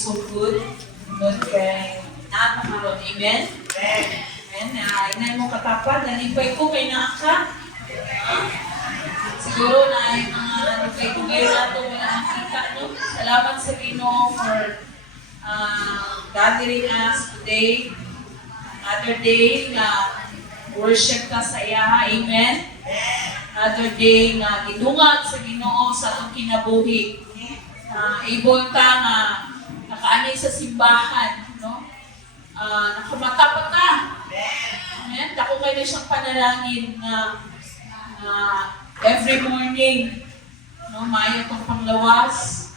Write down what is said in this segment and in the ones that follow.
is so good. Good kay natamaron. Amen? Amen. Inay mo katapad. Nalipay ko kay naaka. Siguro na yung mga nagkay-tugay na ito wala nakita. No? Salamat sa Ginoo for gathering us today. Another day na worship ka sa iya. Amen? Another day na gidungag sa Ginoo sa atong kinabuhi. Able ta nga nakaani sa simbahan, no? Nakamata pa ka. Amen? Dako kayo na siyang panalangin na every morning, no, maayo itong panglawas,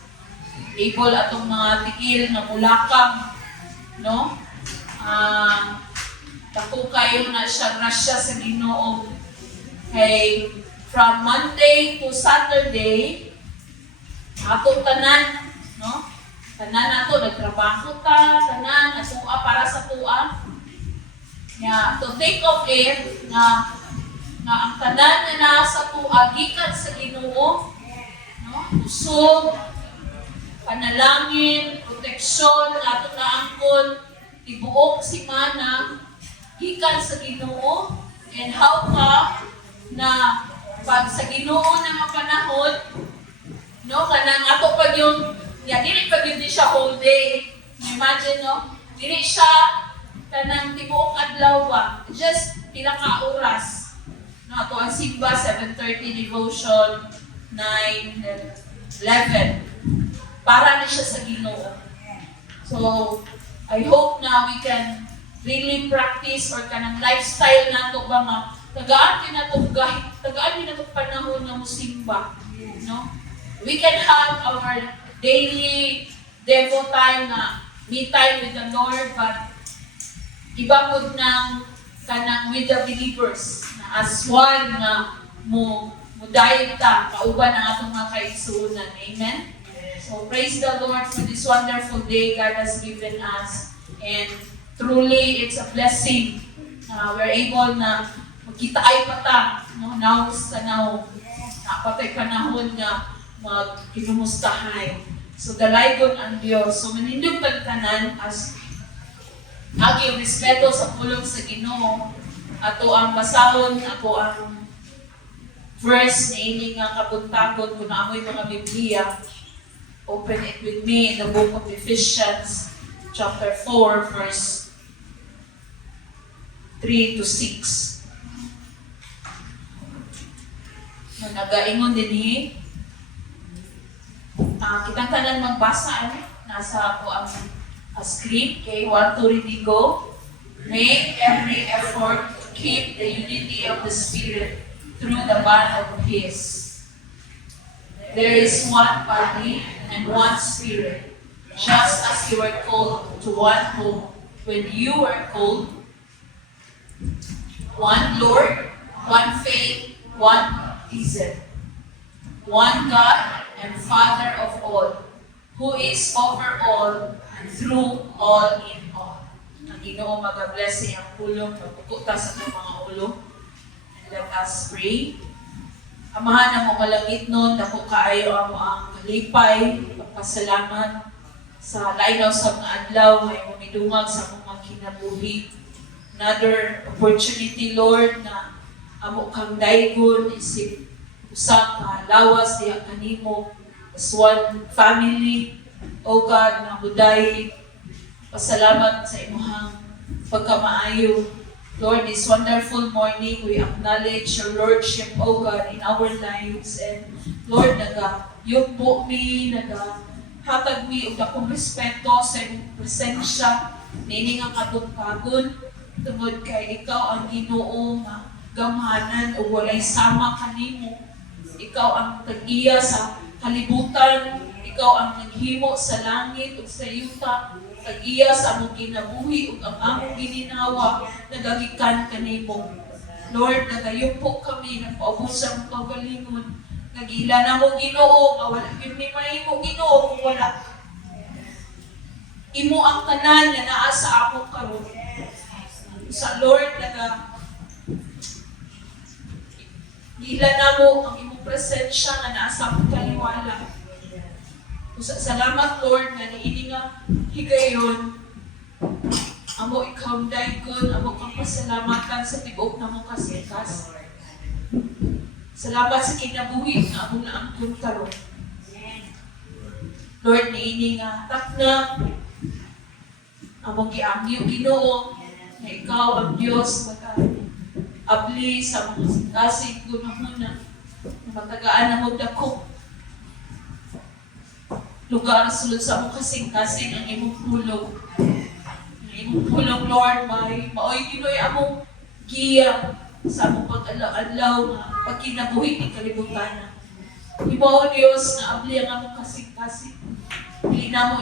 able atong mga tikil na mulakang, no? Dako kayo na siya grasya sa Ginoo. Kay from Monday to Saturday, ato tanan, no? Tanan nato nagtrabaho ta, tanan atuwa para sa tuwa. To think of it na ang tanan na nasa tuwa gikan sa Ginoo, no? Usog, panalangin, proteksyon ato naangkon tibuok simana gikan sa Ginoo. And how ka na pag sa Ginoo na nga panahon, no, kanang ato pag yung dili pag yun di siya whole day. Imagine, no? Dili siya kanang tibuok adlaw ba? Just pila ka oras. No, ato ang simba 7:30 devotion 9 11. Para na siya sa Ginoo. So, I hope na we can really practice or kanang lifestyle nato ba nga tagaan din nato panahon na musimba, no? We can have our daily devo time na me time with the Lord, but iba po ng kanang with the believers na as one na mo dayon ta kauban ang atong mga kaigsuonan. Amen? So praise the Lord for this wonderful day God has given us, and truly it's a blessing. We're able na magkita ay pata, no, now sa now, napatay panahon nga mag-kinumustahay. So, dalaygon ang Diyos. So, manindog tagtanan as agi respeto sa pulong sa Ginoo. Ato ang basahon, ako ang verse na ini nga kabuntagon kung naamoy mga Biblia. Open it with me in the book of Ephesians, chapter 4, verse 3 to 6. Nagaingon din kitang tanan magbasa, nasa po ang screen, kay 1 to ready go. Make every effort to keep the unity of the Spirit through the bond of His. There is one body and one Spirit, just as you were called to one hope when you were called, one Lord, one faith, one baptism, one God and Father of all, who is over all and through all in all. Ang Ginoo mag-bless ang pulong pagpukuta sa itong mga ulo. And let us pray. Amahan na mo kalangit nun, dako kaayo ang kalipay, pagpasalamat sa lainaw sa mga adlaw, may mumidungag sa mga kinabuhi. Another opportunity, Lord, na amo kang daygon isip usa ka lawas diha kanimo as one family. O God, na huday pasalamat sa imong pagkamaayo. Lord, this wonderful morning we acknowledge your lordship, O God, in our lives. And Lord, nagayupo mi, nagahatag mi og akong respeto sa imong presensya, nining ang katungkagon tungod kay ikaw ang Ginoo nga gamhanan o walay sama kanimo. Ikaw ang tag-iya sa kalibutan, ikaw ang naghimo sa langit ug sa yuta, tag-iya sa among kinabuhi ug ang among gininawa nagagikan kanimo. Lord, nagayupo kami, nagpaubos sa among kaugalingon, nagila na mo Ginoo, nga wala yun may mahimo Ginoo kung wala imo ang tanan nga naa sa among karon. Sa Lord, gila na mo ang imong presensya nga nasa akong kaliwala. Salamat Lord nga niini nga higayon. Amo ikaw daykon, amo kang pasalamatan sa tibok na mo kasikas. Salamat sa kinabuhi nga amo na ang karon. Lord, niini nga takna amo giamyo Ginoo na ikaw ang Dios maka abli sa mga kasing gunahuna na matagaan na mo dako lugar sulod sa among kasing-kasing ang imong pulong. Ang imong pulong, Lord, maoy Ginoy among giya sa among pag-adlaw nga pagkinabuhi ni kalibutan. Hibaw Dios nga abli ang among kasing-kasing. Dili na mo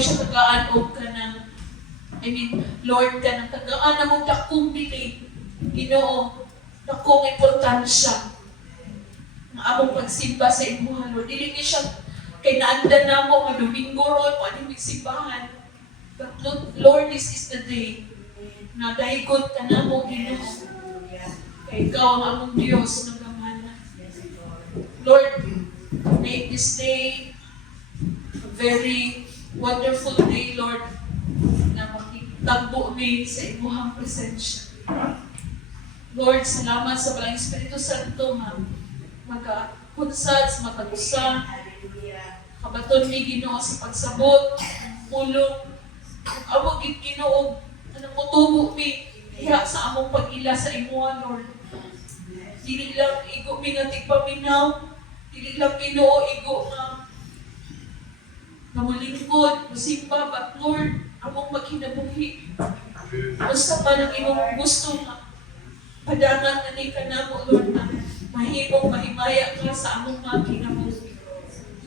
siya tagaan og kanang Lord, kanang tagaan na mong dakong bili. Ginoo, dakong importansya nga among pagsimba sa imuha, Lord. Dili ni siya kay naandan na mo nga Domingo ron, o anong magsimbahan. But Lord, this is the day na dahigot ka na mo, Ginoo. Kay ikaw ang among Diyos ng gamana. Lord, make this day a very wonderful day, Lord, na makitagbo mi sa imuhang presensya. Lord, salamat sa Balang Espiritu Santo nga magkakunsad sa matagusa, kabaton mi Ginoo sa pagsabot, pulong, amo gid Ginoo, anong mutubo mi diha sa among pag-ila sa imuha, Lord. Dili lang igo mi nga tigpaminaw, dili lang Ginoo igo nga namulingkod, musimba, but Lord, among maghinabuhi. Basta man ang imong gusto nga padangan na ni ka na mo, Lord, na mahimong mahimaya ka sa among mga kinabuhi.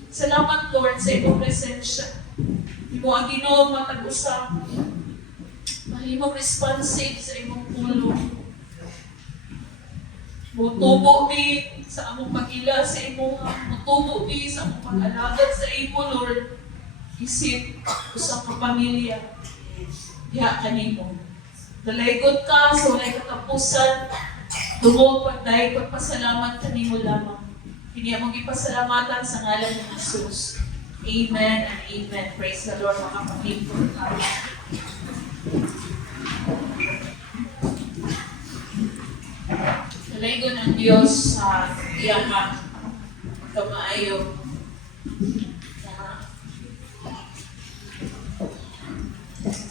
Salamat, Lord, sa imong presensya. Imo ang Ginoo matag-usa. Mahimong responsive sa imong pulong. Mutubo mi sa among pag-ila sa imo, mutubo mi sa among pag-alagad sa imo, Lord. Isip usang kapamilya. Diha kanimo. Dalaygot ka sa walay katapusan. Dumog pagday pagpasalamat kanimo lamang. Hindi among ipasalamatan sa ngalan ni Jesus. Amen and amen. Praise the Lord, mga kapatid ko. Dalaygon ang Diyos sa iyaha pagkamaayo.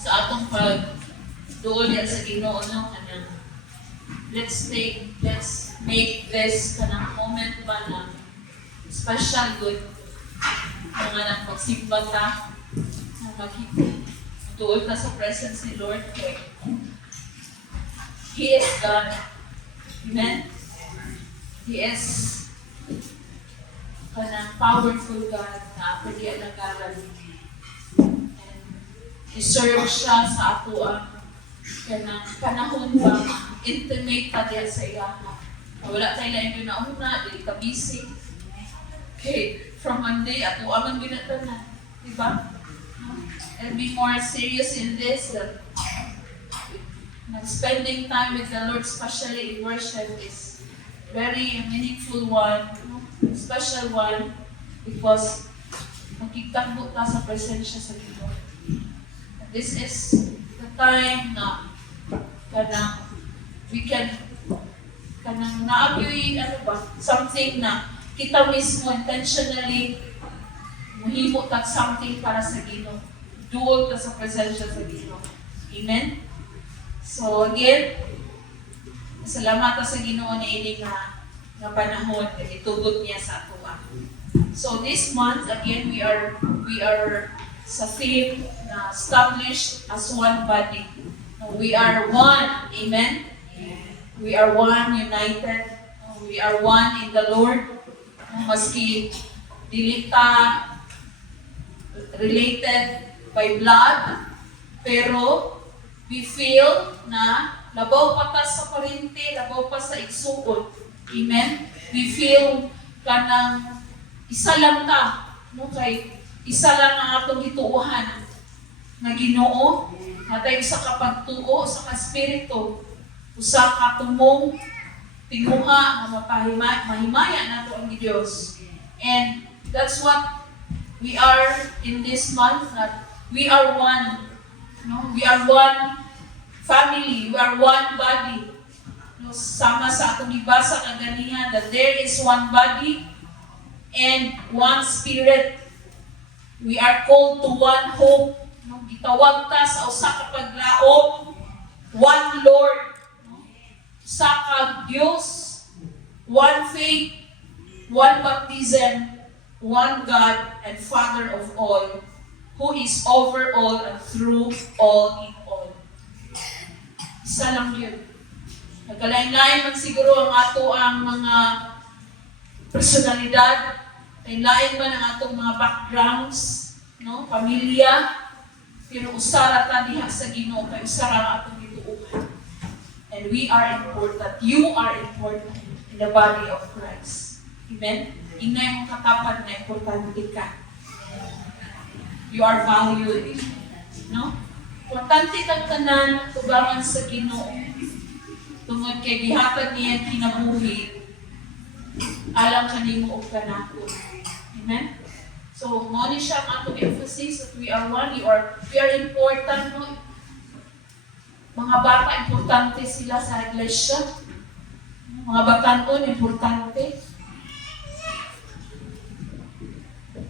Sa atong pag-duol yan sa Ginoo, no, kanang let's make this kanang moment ba na special good nga nang pagsimba ta na magduol ta sa presence ni Lord kay He is God. Amen? He is kanang powerful God na pwede alagaran. Deserve siya sa ato ang kanang panahon ba intimate pa din sa iya. Wala tayo lang yung nauna, dili ka busy. Okay, from Monday, ato amang ginatanan. Diba? And be more serious in this. Spending time with the Lord, especially in worship, is very meaningful one, special one, because makikitagbo ta sa presensya sa Ginoo. This is the time na kanang we can kanang naabyoy something na kita mismo intentionally muhimo tag something para sa Ginoo. Duol ta sa presensya sa Ginoo. Amen? So again, salamat ta sa Ginoo na ini nga panahon kay itugot niya sa ato. So this month again we are sa theme na established as one body. We are one. Amen? We are one, united. We are one in the Lord. Maski dili ta related by blood, pero we feel na labaw pa ta sa parente, labaw pa sa igsuon. Amen? We feel kanang isa lang ta. No? Kay isa lang ang atong gituuhan na Ginoo, natay usa ka pagtuo sa Espiritu, usa ka tumong tinguha nga mahimaya nato ang Dios. And That's what we are in this month. That we are one. No? We are one family. We are one body. No? Sama sa atong gibasa kaganihan that there is one body and one spirit. We are called to one hope. No? Gitawag ta sa usa ka paglaom, one Lord, no? Usa ka Dios, one faith, one baptism, one God and Father of all, who is over all and through all in all. Isa lang yun. Nagkalain-lain man siguro ang ato ang mga personalidad, lain man ang atong mga backgrounds, no, pamilya, pero usara ta diha sa Ginoo kay usara ang atong gituohan. And we are important. You are important in the body of Christ. Amen? Inay mong katapan na importante ka. You are valued. No? Importante kang tanan, tubangan sa Ginoo. Tungod kay gihatag niya kinabuhi, alam kanimo og kanako. Amen? So, mo ni siya ang atong emphasis that we are one, we are important. No? Mga bata, importante sila sa iglesia. Mga batanon, importante.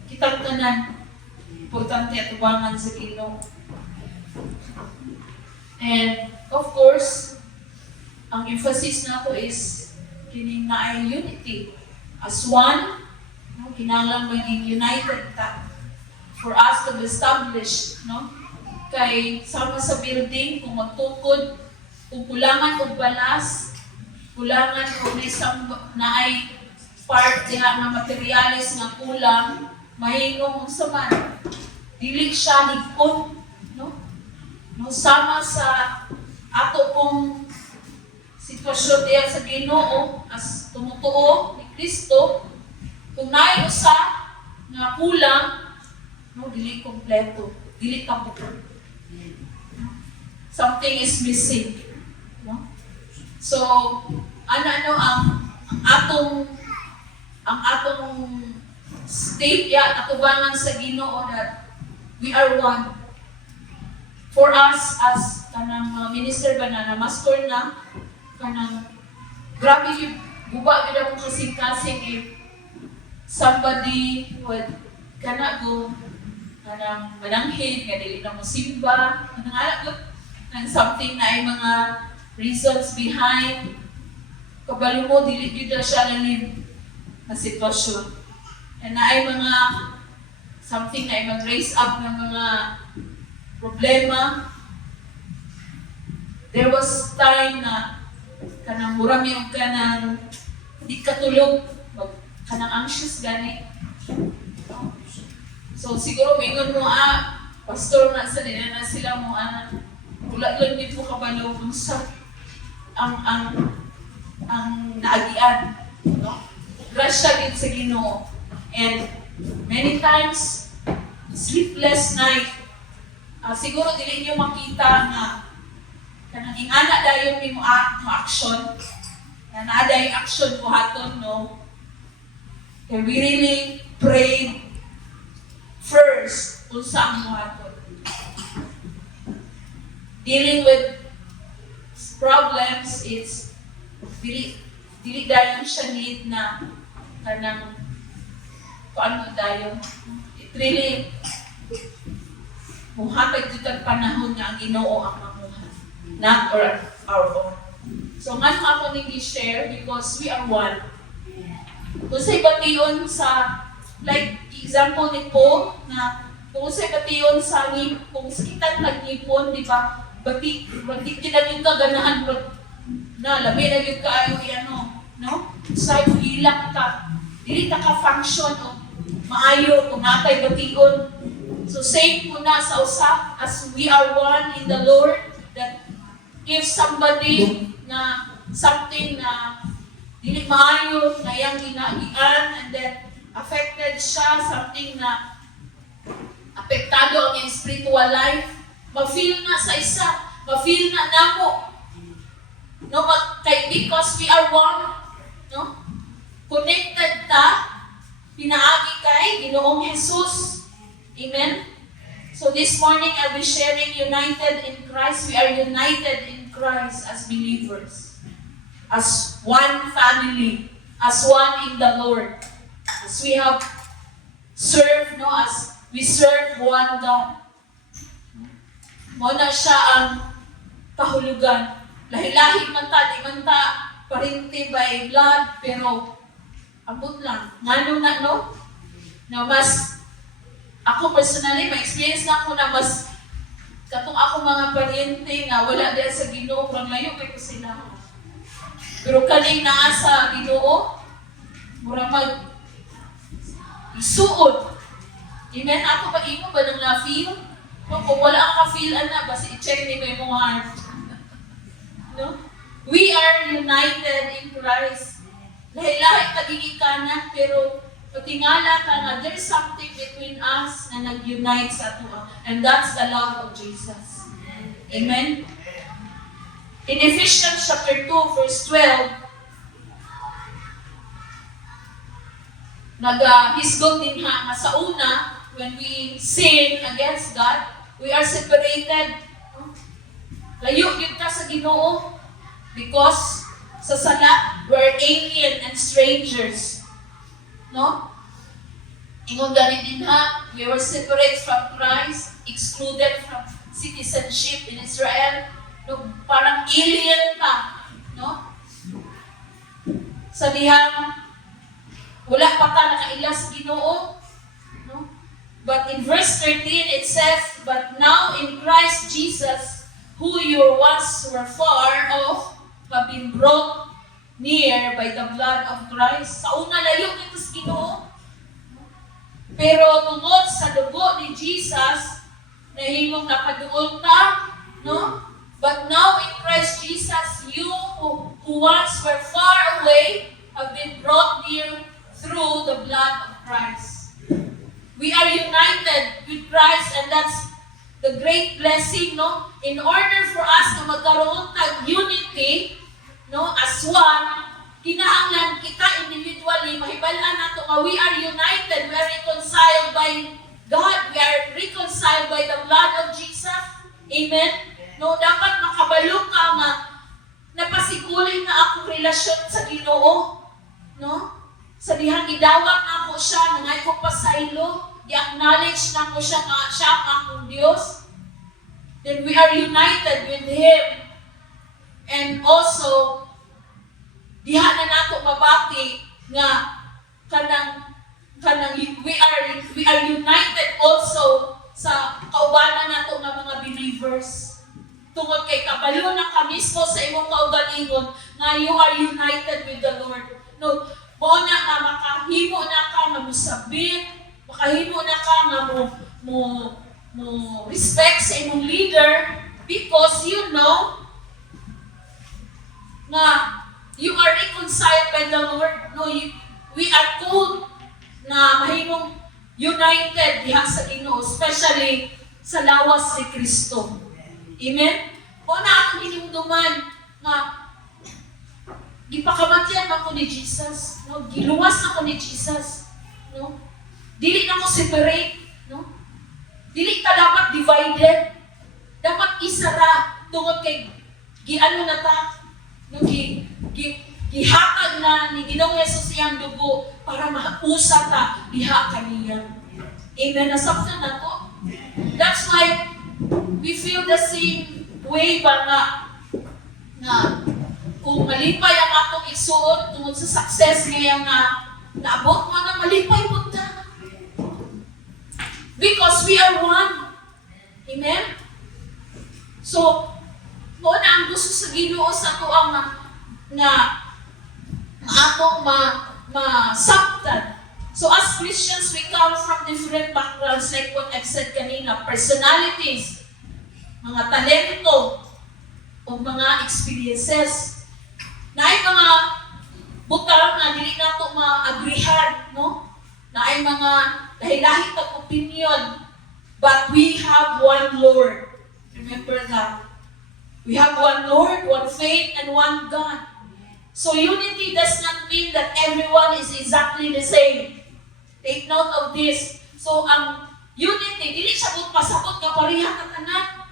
Kitang tanan, importante at tubangan sa Ginoo. And, of course, ang emphasis nato is kining naay unity. As one, no, kinahanglan maging united ta for us to be established, no? Kay sama sa building, kung magtukod, kung kulangan og balas, kulangan og isang naay part diha nga materyales nga kulang, mahingong unsa man. Dili siya higpon, no? No, sama sa ato pong sitwasyon diya sa Ginoo as tumutuo ni Kristo, kung naay usa nga kulang, no, dili kompleto, dili kabuo. Something is missing. No? So, ano ang atong state ya atubangan sa Ginoo that we are one. For us as kanang minister ba na master na kanang grabe yung guba gid akong kasing-kasing if somebody would kana go kanang mananghid nga dili na mo simba and something na ay mga reasons behind kabalo mo dili gyud siya lalim na sitwasyon and na ay mga something na ay mag-raise up ng mga problema. There was time na kanang murami og kanang di katulog, kanang anxious gani. So siguro mingon mo pastor na sa nila na sila mo wala lang dito kabalo kung sa ang naagian, no? Grasya gid sa Ginoo. And many times sleepless night. Siguro dili niyo makita nga kanang ingana dayon mi mo action. Na naaday action ko haton, no? And we really prayed first unsa ang mo haton. Dealing with problems, it's dili dayon siya need na kanang kuan dayon. It really muhatag jud panahon nga ang Ginoo ang mamuhat, not our own. So ngano ako ning i-share because we are one. Kung sa bation sa like example ni Paul na kung sa bation sa kung kita nag-ipon, di ba? Bati kinagin ka ganahan na labi na yung kaayo no? Sa hilak ka, dili ta ka function o maayo kung natay bation. So same po na sa usap as we are one in the Lord that if somebody na something na dili maayo na yang ginagian and then affected siya, something na apektado ang iyang spiritual life, ma-feel na sa isa, ma-feel na namo. No, because we are one, no? Connected ta, pinaagi kay Ginoong Jesus. Amen? So this morning, I'll be sharing united in Christ. We are united in Christ as believers. As one family. As one in the Lord. As we have served, no? As we serve one God. Muna siya ang kahulugan. Lahi-lahi man ta, di man ta, parinti by blood, pero abot lang. Ngano na, no? Na mas, ako personally, may experience na ako na mas, katong ako mga parinti nga wala din sa Ginoo, kung layo kay ko sila. Pero kaning naa sa Ginoo, mura mag isuod. Amen? Ako ba imo ba nang na-feel? No, kung wala ang ka-feel, basta i-check ni mo yung heart. No? We are united in Christ. Lahi-lahi tagiging kanan, pero patingala ka nga, there is something between us na nag-unite sa ato. And that's the love of Jesus. Amen? In Ephesians chapter 2, verse 12, nag-hisgot din nga sa una, when we sin against God, we are separated. Layo yun ka sa Ginoo because sa sala, we're alien and strangers. No? Ingon ganit din ha, we were separate from Christ, excluded from citizenship in Israel. No? Parang alien ka. No? Sa dihang, wala pa ka nakaila sa Ginoo. No? But in verse 13, it says, "But now in Christ Jesus, who you once were far off, have been brought near by the blood of Christ." Sa una, layo nito sa Ginoo. Pero tungod sa dugo ni Jesus, nahimong napaduol ka, no? But now in Christ Jesus, you who once were far away, have been brought near through the blood of Christ. We are united with Christ, and that's the great blessing, no? In order for us na magkaroon tag unity, no, as one, kinahanglan kita individually, mahibalaan nato nga we are united, we are reconciled by God, we are reconciled by the blood of Jesus. Amen? No, dapat makabalo ka nga napasigulin na akong relasyon sa Ginoo, no? Sa dihang gidawat na ako siya, nangay ko pa sa ilo, i-acknowledge na ko siya nga siya ang akong Diyos. Then we are united with Him. And also, diha na nato mabati nga we are united also sa kaubanan nato nga mga believers. Tungod kay kabalo na ka mismo sa imong kaugalingon nga you are united with the Lord. No, mo na nga makahimo na ka nga musabit, makahimo na ka nga mo respect sa imong leader because you know na you are reconciled by the Lord. No, we are called na mahimong united diha sa Ginoo, especially sa lawas ni Kristo. Amen? O na akong hinumduman nga gipakamatyan ako ni Jesus, no? Giluwas ako ni Jesus, no? Dili na ko separate, no? Dili ta dapat divided. Dapat isara tungod kay giano na ta, no? Gihatag na ni Ginoong Hesus iyang dugo para mausa ta diha kaniya. Amen. Nasabtan na to. That's why we feel the same way ba nga kung malipay ang atong isuot tungod sa success ngayon na naabot mo na malipay po ta. Because we are one. Amen? So, mo na ang gusto sa Ginoo sa tuang na atong masabtan. So as Christians, we come from different backgrounds like what I've said kanina, personalities, mga talento, o mga experiences. Na ay mga butang na dili na ito ma-agrihan, no? Na ay mga lahi-lahi tag opinion. But we have one Lord. Remember that. We have one Lord, one faith, and one God. So unity does not mean that everyone is exactly the same. Take note of this. So, ang unity, dili siya kung pasabot ka pareha ka tanan.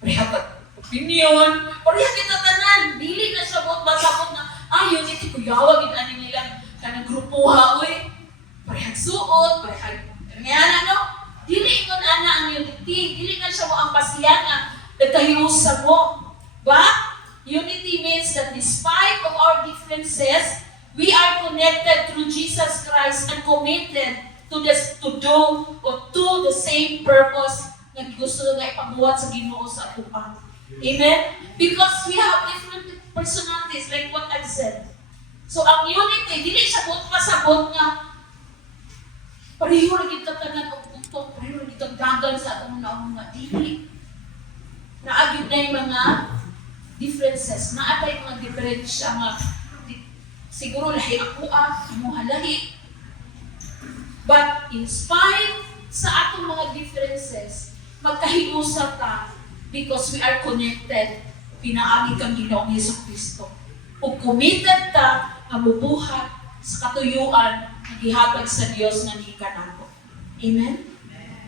Pareha ka opinion, pareha kita tanan. Dili na siya kung pasabot na, unity, kuyawa, gitaanin nila ka ng grupuha, uy. Pareha suot, pareha, ngayon ano? Dili ko ana ang unity. Dili na siya mo ang pasiya nga nagkahiusa mo. But, unity means that despite of our differences, we are connected through Jesus Christ and committed to do the same purpose na gusto nga ipabuhat sa Ginoo sa atuan. Amen? Because we have different personalities, like what I said. So, ang unity, dili siya buot pasabot nga pareho rin kita tanan o punto, pareho rin kitang gagal sa atong mga dili. Naagid na yung mga differences, naatay mga diferensya nga siguro lahi ako imuha lahi. But in spite sa atong mga differences, magkahiusa ta because we are connected, pinaagi kang Ginoong Jesucristo. Ug committed ta nga mubuhat sa katuyuan na gihatag sa Dios nga gikanako. Amen?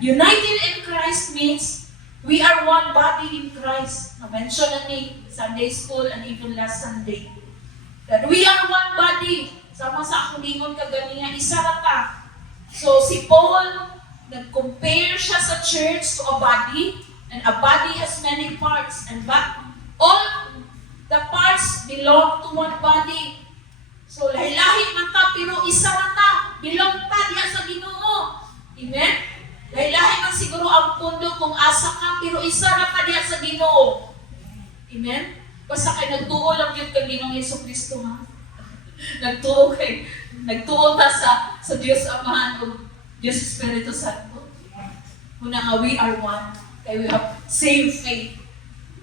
United in Christ means we are one body in Christ. Na-mention na ni Sunday School and even last Sunday. That we are one body. Sama sa akong lingon kaganiya, isa na ta. So si Paul, nag-compare siya sa church to a body, and a body has many parts, and all the parts belong to one body. So lahi-lahi man ta, pero isa na ta. Belong ta diya sa Ginoo. Amen? Lahi-lahi man siguro ang pundo kung asa ka, pero isa na ta diya sa Ginoo. Amen? Basta kay nagtuo lang yun kay Ginoong Jesucristo, ha? Nagtuo ta sa Diyos Amahan o Diyos Espiritu Santo. Muna nga, we are one. Kaya we have same faith.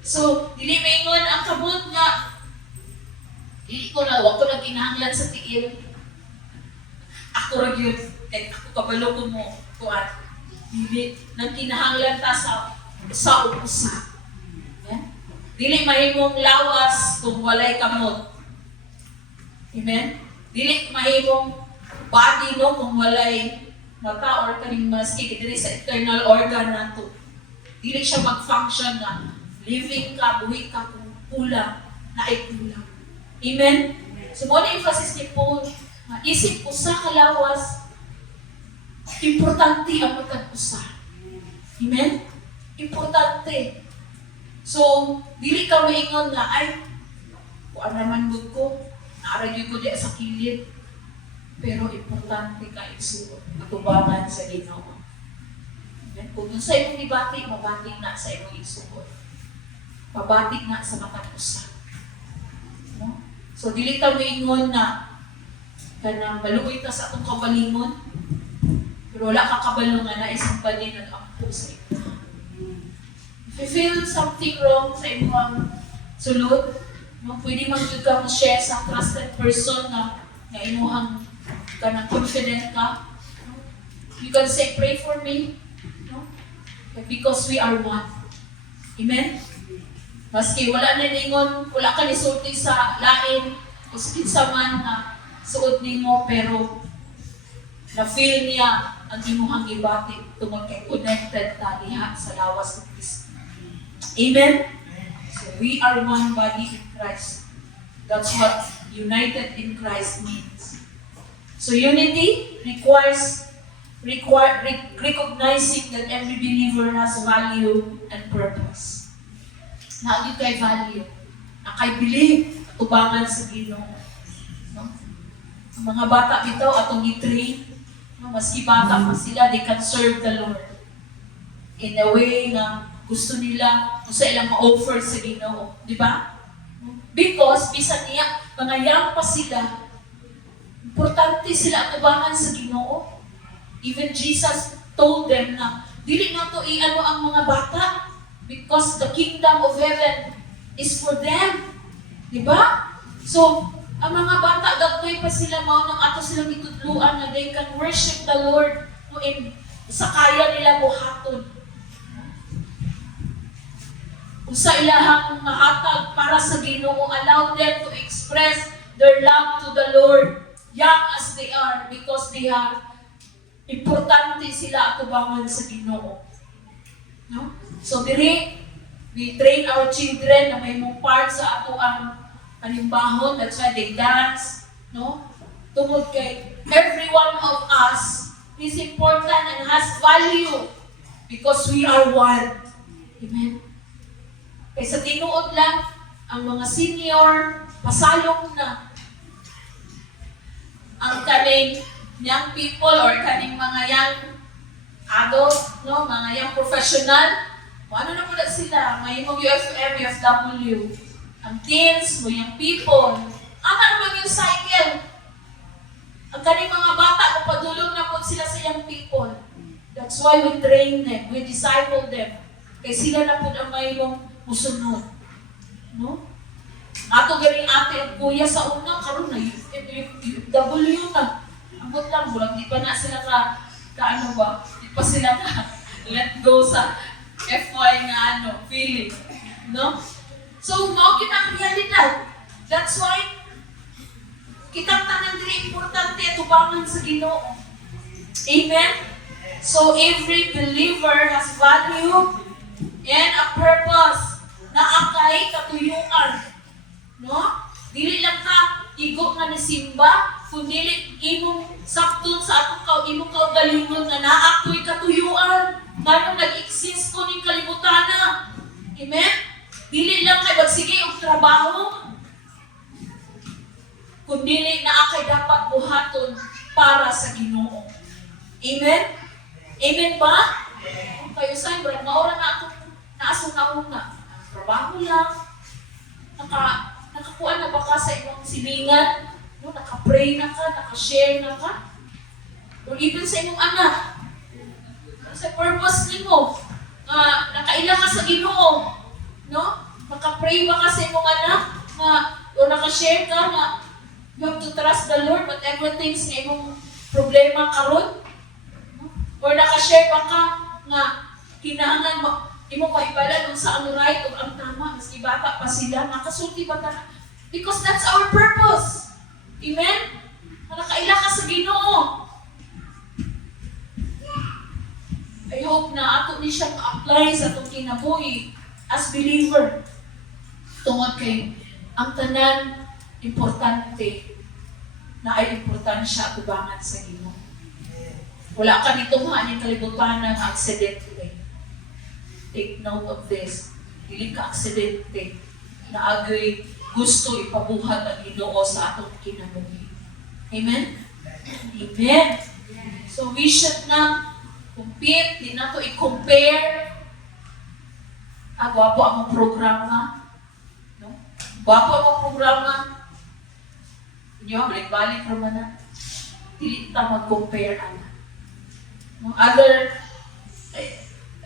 So, dili maingon ang kabot nga, wag ko na kinahanglan sa tiil. Ako rin yun, kahit ako kabalo ko mo, kuwan. Dili, nang kinahanglan ta sa upusa. Dili mahimong lawas kung walay kamot. Amen? Dili mahimong body no kung walay mata or kaning maski dili sa internal organ nato. Dili siya mag-function na living ka, buhi ka kung kulang, na ay kulang. Amen? So mo na emphasis ni Paul, isip usa ka lawas, importante ang magkag-usa. Amen? Importante. So, dili ka maingon na, ay, kuan naman gud ko, naaragyo ko diya sa kilid. Pero importante ka isuot, matubangan sa Ginoo. Kung sa imong ibati, mabati na sa imong isuot. Mabati na sa matag-usa. No? So, dili ka maingon na, kanang maluoy ta sa atong kabalingon, pero wala ka kabalo nga na isang bali nag-ampo sa ito. If you feel something wrong sa imong sulod, no, pwede mag-good ka share sa trusted person na imuhang ka na confident ka. No? You can say, pray for me. No? Because we are one. Amen? Maski wala na ningon, wala ka nisulti sa lain, uskin sa man na suot nimo, pero na-feel niya ang imuhang ibati tungod kay connected ta diha sa lawas ng Kristo. Amen? So we are one body in Christ. That's what united in Christ means. So unity requires recognizing that every believer has value and purpose. Na yun kay value. Na kay believe, tubangan sa Ginoo. No? Ang mga bata bitaw atong i-train, no? Maski bata pa sila, they can serve the Lord in a way na gusto nila kung sa ilang ma-offer sa Ginoo. Di ba? Because, bisan niya, mangayang pa sila, importante sila atubangan sa Ginoo. Even Jesus told them na, dili na to i-ano ang mga bata because the kingdom of heaven is for them. Di ba? So, ang mga bata, gagawin pa sila, nang ato silang itutluan na they can worship the Lord no, sa kaya nila buhaton. Kung sa ilahang mahatag para sa Ginoo, allow them to express their love to the Lord. young as they are, because they are importante sila atubangan sa Ginoo. No? So diri we train our children na may mong part sa ato ang panimbahon. That's why they dance, no? Tungod kay every one of us is important and has value because we are one. Amen? Kaya sa tinuod lang, ang mga senior, pasalong na ang kaning young people or kaning mga young adult, no, mga young professional, ano na muna sila, may mga UFM, UFW, ang teens, mga young people, ano naman yung cycle? Ang kaning mga bata, mapadulong na po sila sa young people. That's why we train them, we disciple them. Kaya sila na po ang mayroong musunod. No? Ato galing ate at kuya sa una, karoon na, UFW na. Ambot lang, bulang di pa na sila ano ba, di pa sila let go sa FY nga feeling. No? So, mao kitang realidad. That's why, kitang tanan diri importante tubangan sa Ginoo. Amen? So, every believer has value and a purpose na akay katuyuan. No? Dili lang ka igo nga ni simba, kundi imong sakton sa atong imong kaugalingon nga naaktoy katuyuan nganong nag-exist ko ning kalibutan. Amen? Dili lang kay magsige og trabaho, kundi na kay dapat buhaton para sa Ginoo. Amen? Amen ba? Kayo sa brad maura na ako naasong nauna. Trabaho lang. Nakakuha na ba ka sa imong silingan? No, naka-pray na ka, naka-share na ka? Or even sa imong anak. Sa purpose nimo, nakaila ka sa Ginoo. No? Naka-pray ba ka sa imong anak? O naka-share ka na you have to trust the Lord whatever things na imong problema karon? No? Or naka-share ba ka na kinahanglan mo imong maibala kung sa ang right o ang tama, maski bata pa sila, nakasulti ba ta? Because that's our purpose. Amen? Nakaila ka sa Ginoo. I hope na ato ni siya ma-apply sa itong kinabuhi as believer. Tungod kay ang tanan importante na ay importansya tubangan sa Ginoo. Wala ka nito mga kalibutan ng aksidente. Take note of this. Dili ka aksidente na agoy gusto ipabuhat ang Ginoo sa atong kinabuhi. Amen? Amen. So we should not compete, di na to i-compare. Gwapo ang programa. No? Gwapo ang programa. Inyo, balik-balik naman na. Dili ta mag-compare. No?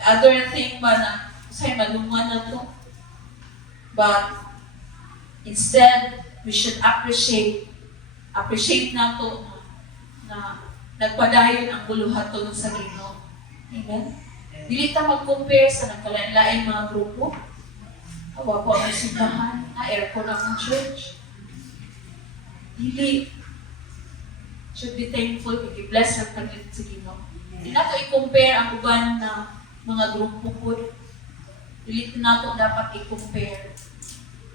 Other thing ba na, say, malungan na to. But, instead, we should appreciate na to na nagpadayon ang buluhaton sa Ginoo. Amen? Dili ta mag-compare sa nagkalain-lain mga grupo. Kawapo ang simbahan, na aircon ang church. Dili. Should be thankful, i-bless ang paglit sa Ginoo. Hindi na to i-compare ang uban na mga grupo po. Dili na to dapat i-compare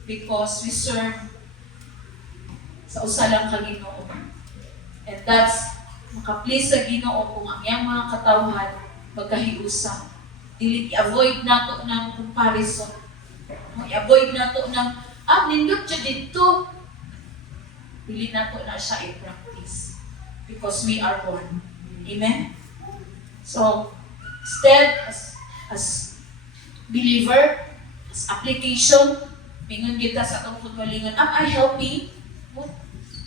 because we serve sa usa lang ka Ginoo. And that's maka-please sa Ginoo kung ang iyang mga katawhan magkahiusa. Dili i-avoid nato ng comparison. I-avoid nato ng nindot siya dito. Dili nato na siya i-practice because we are one. Amen? So, instead, as believer, as application, mingon kita sa atong pagbalingan, am I helping?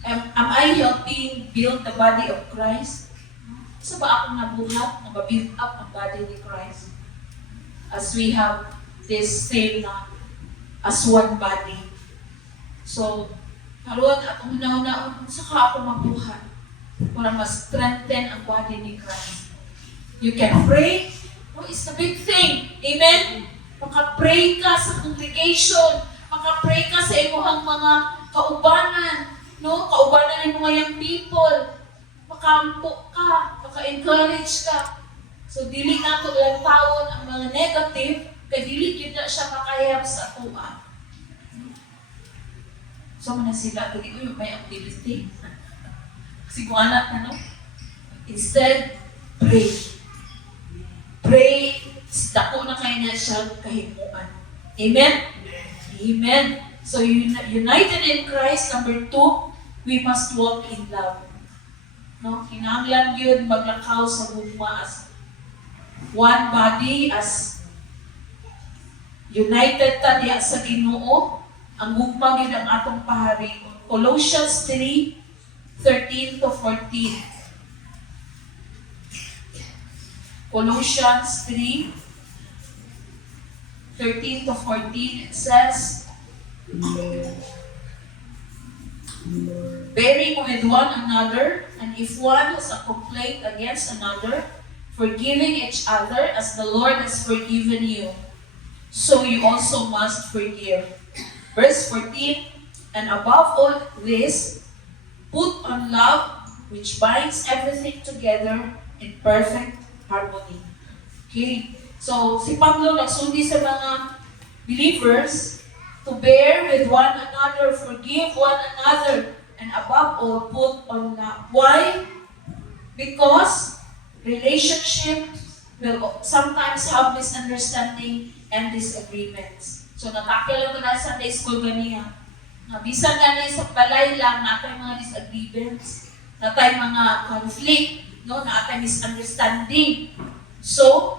Am I helping build the body of Christ? Sa ba akong nabuhat na ma-build up ang body ni Christ? As we have this same as one body. So, kaluan atong una-una, saka ako mabuhat para ma-strengthen ang body ni Christ. You can pray. Oh, it's the big thing. Amen? Maka-pray ka sa congregation. Maka-pray ka sa imuhang mga kaubanan. no, kaubanan ng mga young people, makampo ka, maka-encourage ka. So, dili na ito lang taon ang mga negative, kaya dili yun na siya kakayap sa tuwa. So, man na sila, dili ko yung may activity. Kasi kung anak, ano? Instead, pray. Pray, dako na kayo na siya kahimuan. Amen? Amen. So, united in Christ, number 2, we must walk in love. No? Kinahanglan yun maglakaw sa gugma as one body, as united ta diya sa Ginoo, ang gugma gid ang atong pahari. Colossians 3:13 to 14. Colossians 3:13 to 14, it says, bearing with one another, and if one has a complaint against another, forgiving each other as the Lord has forgiven you, so you also must forgive. Verse 14, and above all this, put on love, which binds everything together in perfect harmony. Okay, so si Pablo nagsundi sa mga believers to bear with one another, forgive one another, and above all, put on love. Why? Because relationships will sometimes have misunderstanding and disagreements. So, natakil lang ito na sa Sunday school ganiya. Bisan nga na sa balay lang, natay mga disagreements, natay mga conflict, no? Natay misunderstanding. So,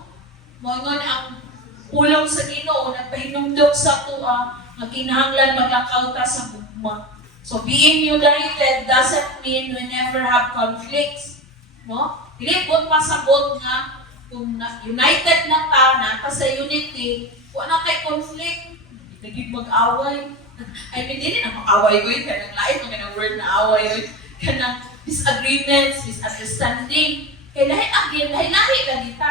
mga ang pulong sa Ginoo, nagpahinumdok sa tuwa, na kinahanglan maglakaw ta sa gugma. So, being united doesn't mean we never have conflicts. No? Dili po pasabot nga kung united na ta, nata sa unity, kung na kay conflict, naging mag-away. I mean, dili na mag-away ko yun, kanang lain, kanang word na away yun, kanang disagreements, misunderstanding. Kaya lahi-lahi lang kita.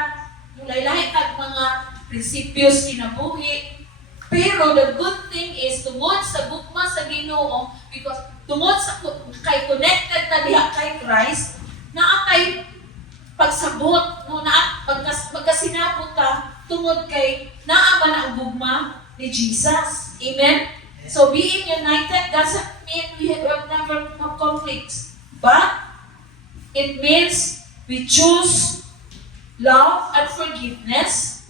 Yung lahi-lahi kag mga prinsipyos kinabuhi. Pero the good thing is, tungod sa gugma sa Ginoo, because tungod sa kay connected na diha kay Christ, naa kay pagsabot, no, na magkasinabot ta, tungod kay naa man ang gugma ni Jesus. Amen? So being united doesn't mean we will never have conflicts. But it means we choose love and forgiveness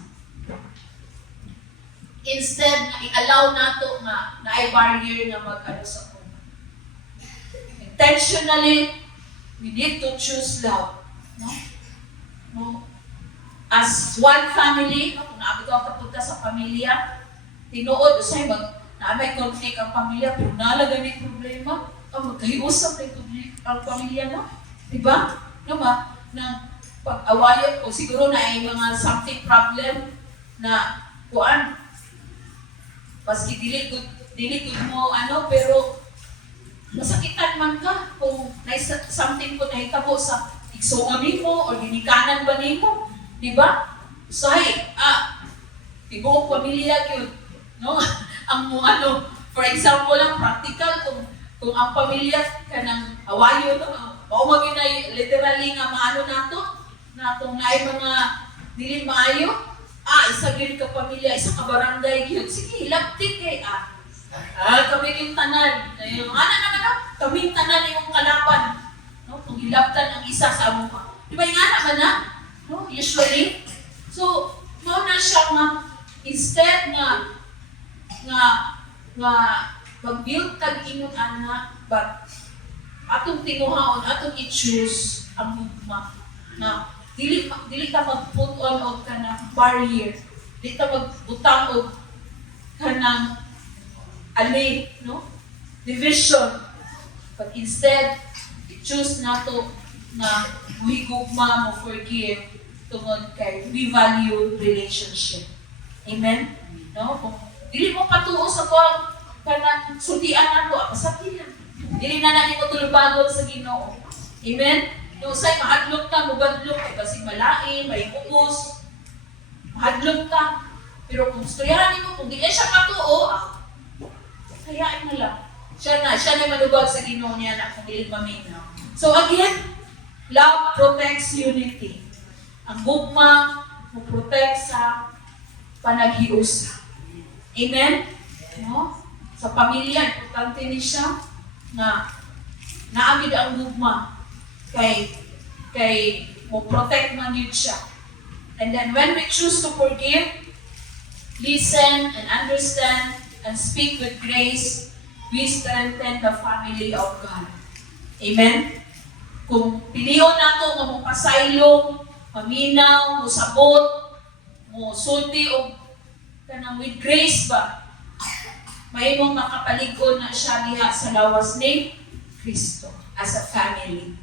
instead na i-allow nato nga na ay barrier na mag-ano sa kuma. Intentionally, we need to choose love. No? No? As one family, no? Kung naabot ako kapunta sa pamilya, tinuod, usay na may conflict ang pamilya, pero nalaga may problema, magkahiusap ang pamilya, no? Diba? No ba? Na pag-awayan ko, siguro na ay mga something problem na kuan, paski dili gud mo pero masakitan man ka kung something ko nahitabo sa igsuon nimo or ginikanan ba nimo, di ba? Say, tibuok pamilya gyud, no? Ang mo for example lang practical kung ang pamilya kanang awayo no, mao maginay literally nga maano nato na kung naay mga dili maayo, isa gyud ka pamilya, isa ka barangay gyud. Sige, laptik kay kami yung tanan. Yung kaming tanan yung kalaban. No? Kung hilaptan ang isa sa amo ka. Di ba yung man na? No? Usually. So, mao na siya nga, instead nga mag-build tag inyong anak, but atong tinuhaon, atong i-choose ang gugma na dili ka mag-put on og kanang barrier, dili ka magbutang og kanang no? Division. But instead, i-choose nato na muhigugma, mo forgive tungod kay we value relationship. Amen? No? Kung dili mo patuo sa kuwang kanang sultian nato, pasati lang. Dili na natin mo tulubagon sa Ginoo. Amen? Yung say, mahadlok ka, mubadlok ka, kasi malain, may pupos, mahadlok ka. Pero kung istoryahan mo, kung di siya patuo, hayaan mo lang. Siya na manubag sa Ginoo niya na kung dili maminaw. So again, love protects unity. Ang gugma mo protect sa panaghiusa. Amen? No? Sa pamilya, importante ni siya na naagid ang gugma kay mo protect man yun siya. And then when we choose to forgive, listen and understand and speak with grace, we strengthen the family of God. Amen? Kung piliyon nato nga mo pasaylong, maminaw, mo sabot, mo sulti o kanang with grace ba, may mong makapaligod na siya diha sa lawas ni Kristo as a family.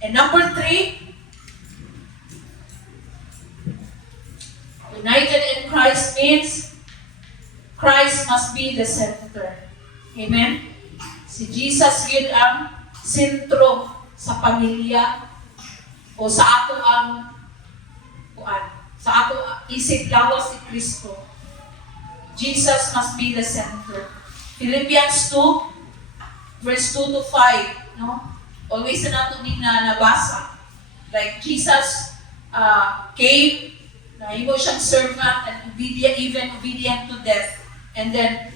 And number 3, united in Christ means Christ must be the center. Amen? Si Jesus yun ang sentro sa pamilya o sa ato ang sa ato isip lawas ni Kristo. Jesus must be the center. Philippians 2, verse 2 to 5, no? Always na nato din na nabasa. Like Jesus came, na himo siyang servant and obedient to death. And then,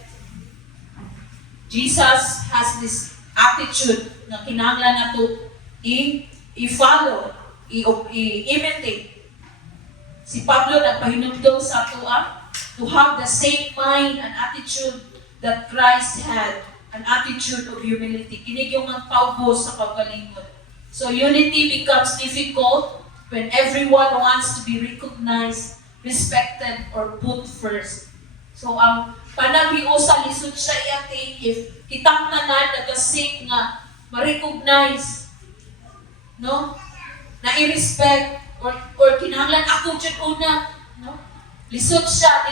Jesus has this attitude na kinahanglan nato i-follow, i-imitate. Si Pablo nagpahinumdum sa ato to have the same mind and attitude that Christ had, an attitude of humility. Kinig yung magpaubos sa pagkalingon. So unity becomes difficult when everyone wants to be recognized, respected, or put first. So ang panaghiusa lisod siya i-attain if kitang tanan nagasig nga ma-recognize, no? Na i-respect or kinahanglan ako dyan una, no? Lisod siya,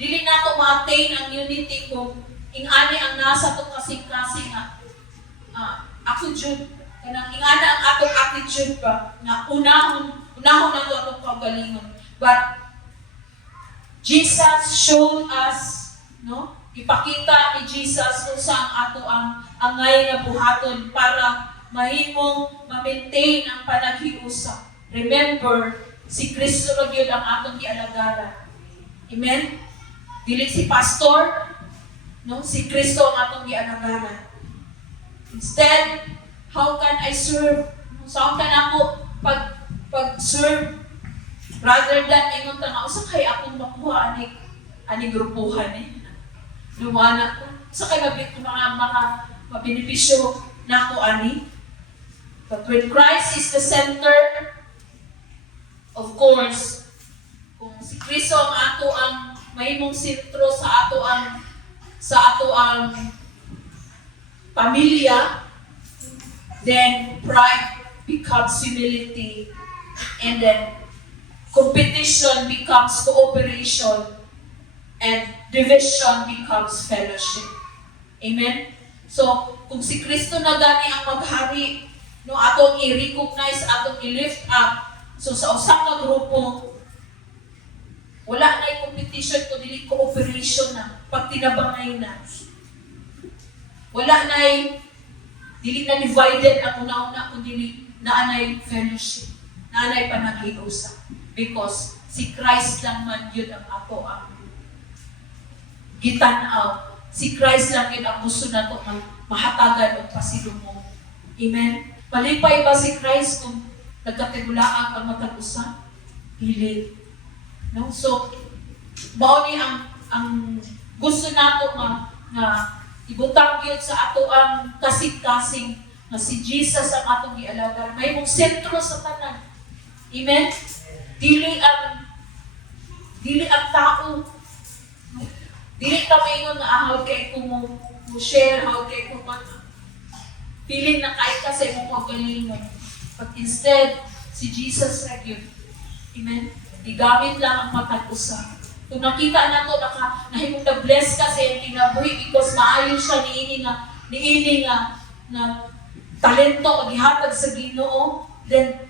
dili nato ma-attain ang unity kung ingani ang nasa to kasing-kasing ako dyan. Kanang ingani ang atong attitude ba na unahon nato atong kagalingon. But Jesus showed us, no? Ipakita ni Jesus kung saan ato ang angay nga buhaton para mahimong ma-maintain ang panaghiusa. Remember, si Kristo ra gyud ang atong gialagaran. Amen? Dili si pastor, no? Si Kristo ang atong gialagaran. Instead, how can I serve? Saan ka na ako pag-serve? Rather than ingon ta nga usa kay akong makuha ani grupuhan Lumana ko. Usa kay mga mabenepisyo nako ani. But when Christ is the center, of course, kung si Kristo ang ato ang mahimong sentro sa ato ang pamilya, then pride becomes humility, and then competition becomes cooperation, and division becomes fellowship. Amen? So, kung si Kristo na gani ang maghari, no, atong i-recognize, atong i-lift up, so sa usang ka grupo, wala na yung competition, kundi cooperation na, pagtinabangay na. Wala na yung, dili na divided ang una-una, kundi naanay fellowship, naanay panaghiusa. Because si Christ lang man yun ang ako ang gitanaw. Si Christ lang yun ang gusto na ito ang mahatagan o pasilumong. Amen? Palipay ba si Christ kung nagkatigulaan ang matag-usa? Dili. No? So, baon ni ang gusto nato nga ibutang yun sa ato ang kasing-kasing na si Jesus ang atong gialagan. May mong sentro sa tanan. Amen? Dili ang tao. Dili kami nun na how kay ko mo share, how kay ko feeling na kahit kasi mo magalingon. But instead, si Jesus ra yun. Amen? Igamit lang ang matag-usa. Kung nakita na to, nahimong na-bless ka sa iyong kinabuhi because maayon siya niini na talento maghihatag sa Ginoo, then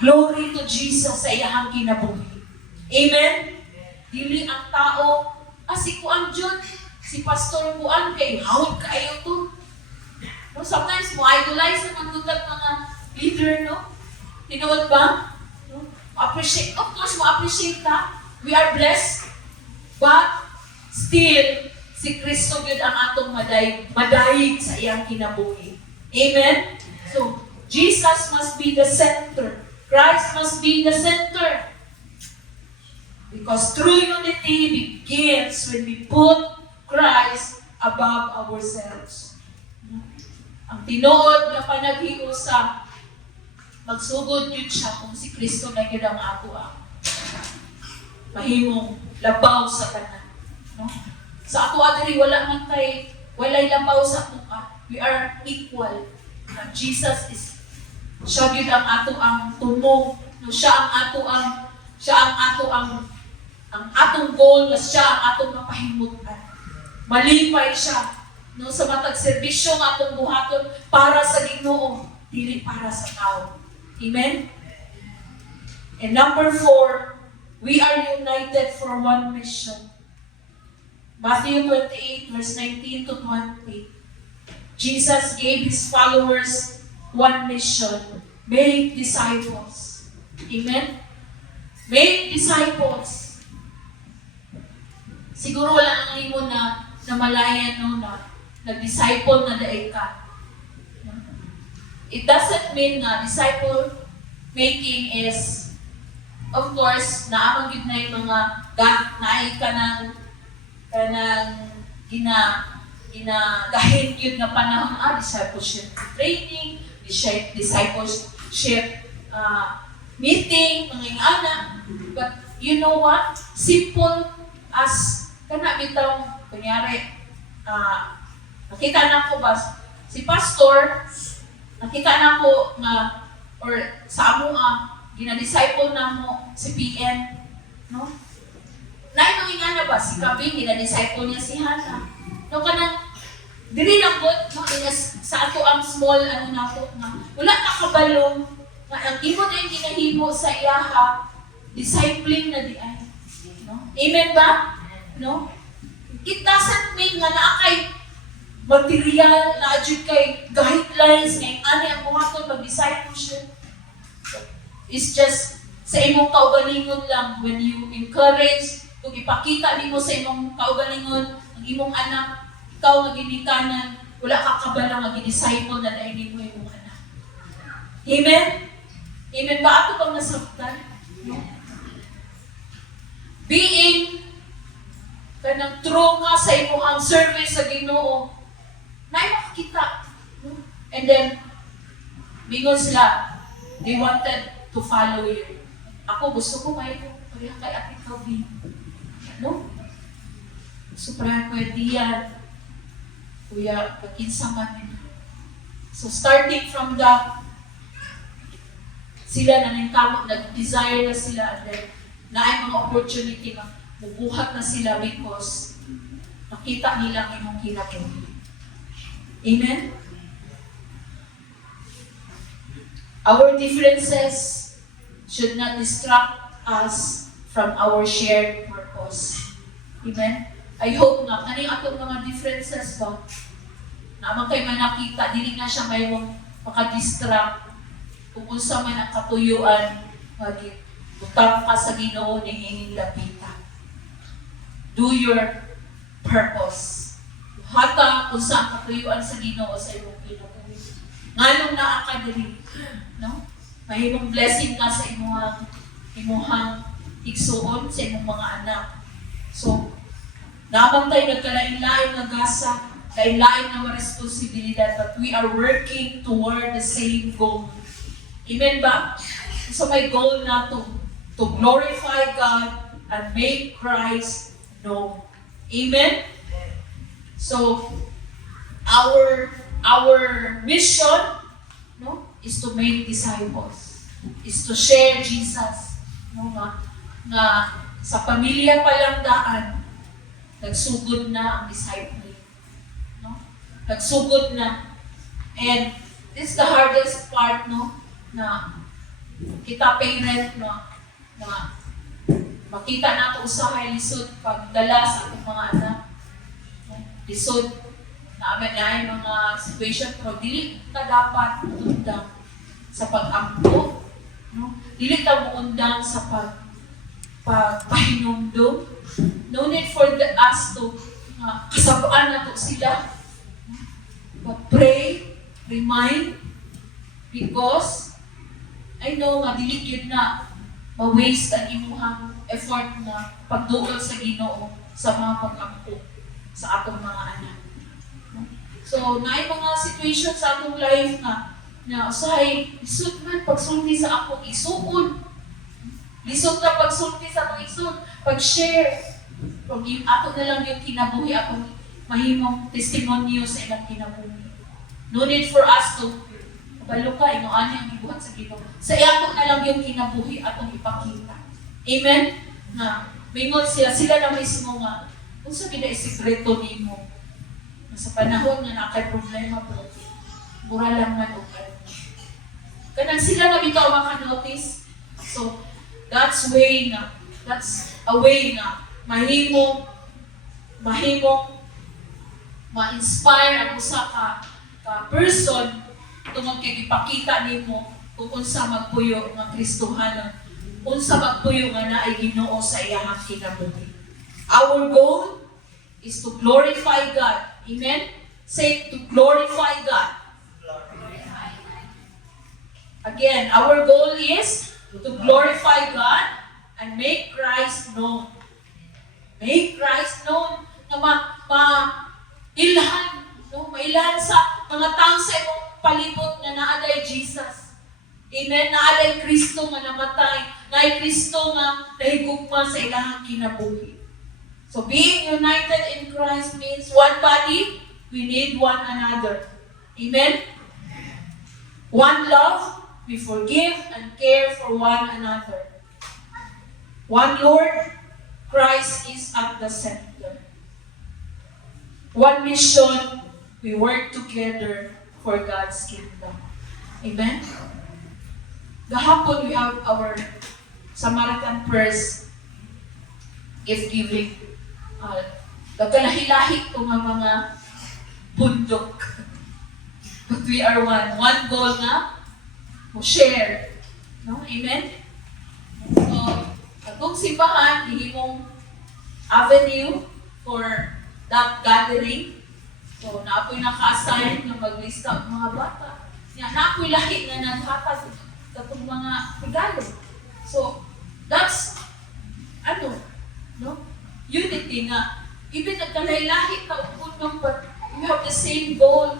glory to Jesus sa iyang kinabuhi. Amen? Dili ang tao, si Kuan Jun, si Pastor Kuan, kay hawag kayo to. No, sometimes mo idolize naman tutag mga leader, no? Tinuod ba? No? Appreciate, of course, mo appreciate ka. We are blessed. But still, si Kristo yun ang atong madayig sa iyang kinabuhi. Amen? So, Jesus must be the center. Christ must be the center. Because true unity begins when we put Christ above ourselves. Ang tinuod na panaghiusa, magsugod yun siya kung si Kristo na yun ang ako ang mahimong labaw sa kanan. No? Sa ako adiri wala man tay walay labaw sa tuka. We are equal. Jesus is siya gyud ang ato ang tumong. No, siya ang atong goal, siya ang atong mapahimutan. Malipay siya no sa matag serbisyo nga atong buhaton para sa Ginoo, dili para sa tao. Amen. And number 4, we are united for one mission. Matthew 28, verse 19 to 20. Jesus gave His followers one mission. Make disciples. Amen? Make disciples. Siguro wala ang imo na malayan no, na nag-disciple na daig ka. It doesn't mean na disciple making is, of course, naamang yun na yung mga naay ka ng ginagahin yun na panahon, discipleship training, discipleship meeting, mga anak. But you know what? Simple as, kana bitong, kunyari, nakita na ko ba, si pastor, nakita na ko nga, or sa amo gina-disciple na mo si PN, no? Nainong nga na ba, si Kabing, gina-disciple niya si Hannah. No, kanang, dili lang po, no, sa ato ang small, na po, na, wala ka kabalong, na ang imo na yung ginahimo sa iyaha, discipling na di ay. No? Amen ba? No? It doesn't mean na naakay material, na-adjud kay guidelines, ngayon ano ang buhaton mag-discipleship. It's just sa imong kaugalingon lang when you encourage, kung ipakita nimo sa imong kaugalingon, ang imong anak, ikaw nga ginikanan, wala ka kabala nga gi-disciple na dahil nimo imong anak. Amen? Amen ba? Ato bang nasabtan? No? Being kanang true ka sa imong service sa Ginoo, na makakita. No? And then, bingon sila, they wanted to follow you. Ako, gusto ko kayo, pareha kay Ate Calvin. No? So, pareha Kuya Dian, Kuya Kakinsaman. So, starting from that, sila na nag-desire na sila, and then, naay mga opportunity na bubuhat na sila because nakita nila ang imong kinabuhi. Amen? Our differences should not distract us from our shared purpose. Amen? I hope nga, kaning atong mga differences ba, naman kayo man nakita, dili na siya mayroong makadistract kung unsa man ang katuyuan, butang ka sa Ginoo ni ining lapita. Do your purpose. Hata kung saan katuyuan sa Ginoo sa imong kinabuhi. Nganong naa ka diri, no? Mahimong blessing ka sa imuhang igsuon sa imong mga anak. So, naman tayo nagkalain-lain na gasa, lain-lain na responsibilidad, but we are working toward the same goal. Amen ba? So my goal na to glorify God and make Christ known. Amen? So, our mission, no, is to make disciples, is to share Jesus. No, nga sa pamilya pa lang daan, nagsugod na ang discipling. No? Nagsugod na. And this is the hardest part, no, na kita parent na makita nato usahay lisod pagdala sa atong mga anak. No? Lisod namin na yung mga situation, pero dili ka dapat undang sa pag-ampo, no? Dili ka muundang sa pagpahinumdum. No need for us to kasabaan na to sila. But pray, remind, because I know nga diligid na ma-waste ang imuhang effort na pagduol sa Ginoo sa mga pag-ampo sa atong mga anak. So, naay mga situation sa atong life na usahay, lisod man pagsulti sa akong isuon. Lisod na pagsulti sa akong isuon. Pag-share. Kung ato na lang yung kinabuhi, akong mahimong testimonyo sa ilang kinabuhi. No need for us to kabalo ka, inoani ang ibuhat sa Ginoo. Sa ato na lang yung kinabuhi atong ipakita. Amen? Na mingon sila na mismo nga, kung sa gina isikreto nimo, sa panahon nga nakay problema bro, mura lang man o ano. Kanang sila na bitaw maka-notice. So, that's a way na mahimong ma-inspire ang usa ka person tungod kay ipakita nimo kung unsa magpuyo nga Kristohanon, unsa magpuyo nga naay Ginoo sa iyang kinabuhi. Our goal is to glorify God. Amen? Say to glorify God. Again, our goal is to glorify God and make Christ known. Make Christ known na mailhan, no? Mailhan sa mga tao sa imong palibot na naaday Jesus. Amen? Naaday Kristo nga namatay. Naaday Kristo nga nahigugma sa ilahang kinabuhi. So being united in Christ means one body, we need one another. Amen? One love, we forgive and care for one another. One Lord, Christ is at the center. One mission, we work together for God's kingdom. Amen? Gahapon we have our Samaritan Purse gift giving. Nagkalahi-lahi ko mga bundok. But we are one. One goal na, mo share. No? Amen? So, atong simbahan, hihimong avenue for that gathering. So, naapoy naka-assign na maglista ang mga bata. Naapoy lahi na naghatag sa itong mga regalo. So, that's, no? Unity nga. Even nagkalahi-lahi kaupon but we have the same goal.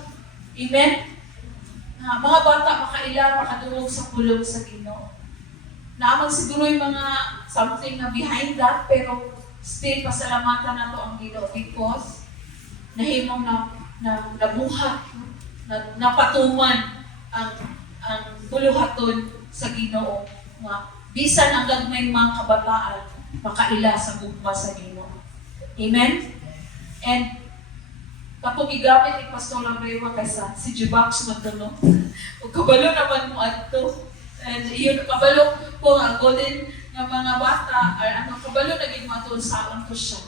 Amen? Mga bata makaila, makadulog sa pulong sa Ginoo. Naman siguro yung mga something na behind that, pero still pasalamatan na to ang Ginoo because nahimong nabuhat, napatuman ang buluhaton sa Ginoo. Bisan ang gagmay mga kabataan, makaila sa gugma sa Ginoo. Amen? And kapag igamit ni Pastor Labrewa kaysa si Jibax Magdano, o kabalo naman mo ato. And yun, kabalo po ang golden ng mga bata, or kabalo naging matulong sa ko siya.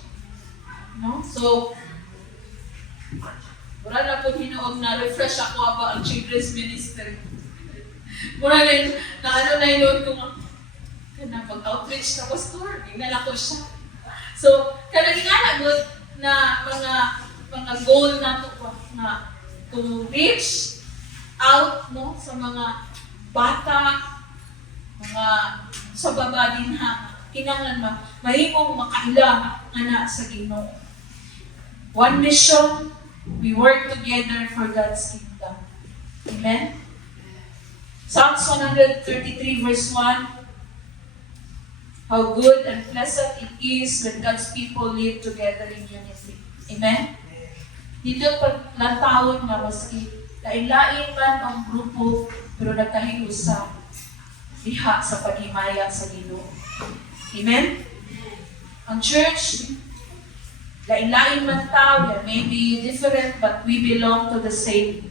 No? So, mura na po hinoog na refresh ako aba ang children's ministry. Mura na yun ko nga, pag-outreach na pastor, ginala ko siya. So, kanagingana good na mga goal na to reach out no sa mga bata, mga sa baba din kinahanglan mahimong makaila ana sa Ginoo. One mission, we work together for God's kingdom. Amen? Psalms 133 verse 1. How good and pleasant it is when God's people live together in unity. Amen? Dito paglantawon nga maski lain-lain man ang grupo pero nagkahiusa diha sa paghimaya sa Ginoo. Amen? Ang church, lain-lain man tao, may be different but we belong to the same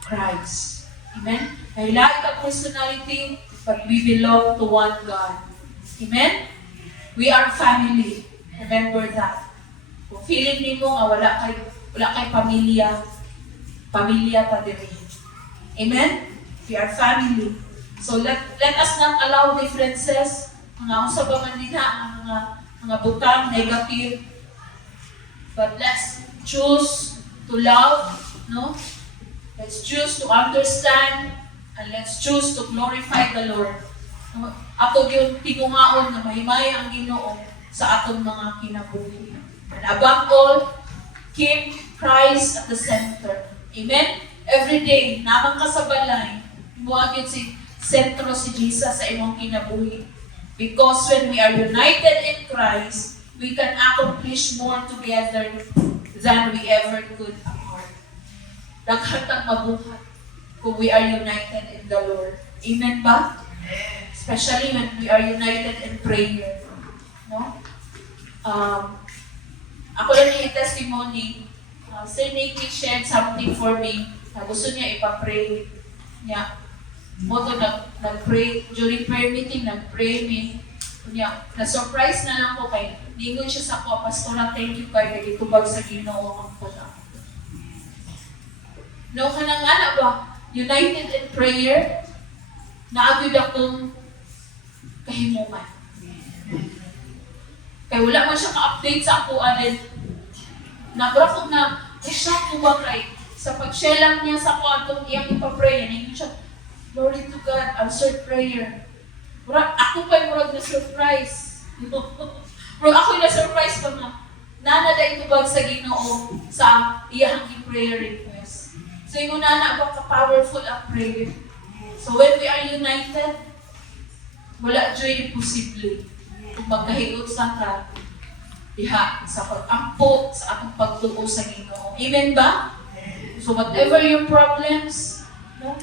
Christ. Amen? Lain-lain ang personality but we belong to one God. Amen? We are family. Remember that. Kung feeling nimo nga wala kay wala kay pamilya pa diri. Amen? We are family. So let us not allow differences, mga usab man din ha, mga butang negative. But let's choose to love, no? Let's choose to understand, and let's choose to glorify the Lord. No? Ato yung tinungaon na mahimay ang Ginoo sa atong mga kinabuhi. And above all, keep Christ at the center. Amen? Every day, namang ka sa balay, muagid si sentro si Jesus sa imong kinabuhi. Because when we are united in Christ, we can accomplish more together than we ever could apart. Daghan ang mabuhat kung we are united in the Lord. Amen ba? Especially when we are united in prayer. No? Ako lang yung testimony. Sir Nicky shared something for me na gusto niya ipapray niya. Moto nag-pray, during prayer meeting, nag-pray me. Na-surprise na lang ko kay ningon siya sa ko, Pastora, thank you kay itubag sa Ginoo ang pala. No, kanang ana ba? United in prayer, naagod akong kahimuman. Kaya wala man siya ka-update sa ako, and nabrakog na, shock ko ba kay, sa pag-share lang niya sa ako, atong iyang ipapray, ningon siya, glory to God, answered prayer. Murag, ako pa'y murag na-surprise. Murag ako na-surprise pa nga. Nana da itubag sa Ginoo sa iyang prayer request. So yung nana ba ka-powerful ang prayer. So when we are united, wala dyo'y imposible. Kung magkahigot sa ka, diha, sa pag-ampo, sa atong pagtuo sa Ginoo. Amen ba? So whatever your problems, no?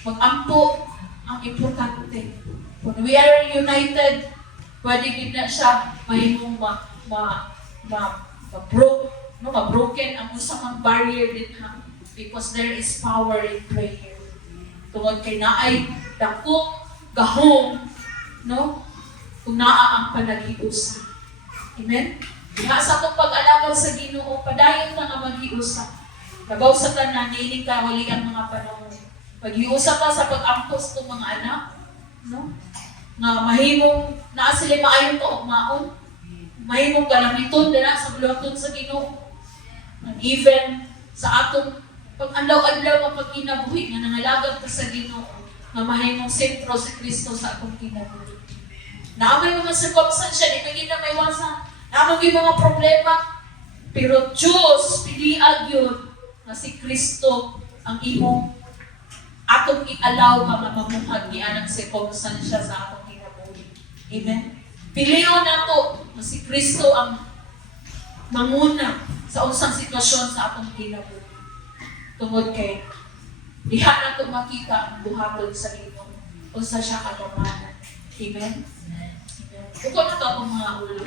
Mag-ampo ang importante. When we are united, pwede din na siya mahimong ma-broken ang usamang barrier din ha. Because there is power in prayer. Tungod kay naay dako, gahom, no? Kung naa ang panag-iusa. Amen? Nga sa itong pag-alagaw sa Ginoo, padayon na nga mag-iusa. Kabaw sa tanan, niling kawali ang mga panahon. Pag-iusa ka sa pag-ampos ng mga anak, no? Nga mahimong naa sila maayon ka o maon. Mahimong galamiton dala sa buluhaton sa Ginoo. And even sa atong pag-adlaw-adlaw nga pagkinabuhi nga nangalagad ka sa Ginoo, nga mahimong sentro si Kristo sa atong kinabuhi. Naamay mga circumstance, di maging na may wasa. Naamay mga problema. Pero Diyos, piliag yun na si Kristo ang imong atong i-allow ka nga mamuhag ni anang circumstansya sa atong kinabuhi. Amen? Piliyon na to na si Kristo ang manguna sa unsang sitwasyon sa atong kinabuhi. Tungod kay diha na to makita ang buhaton sa Ginoo unsa siya kadamanan. Amen? Amen. Uko na to akong mga ulo.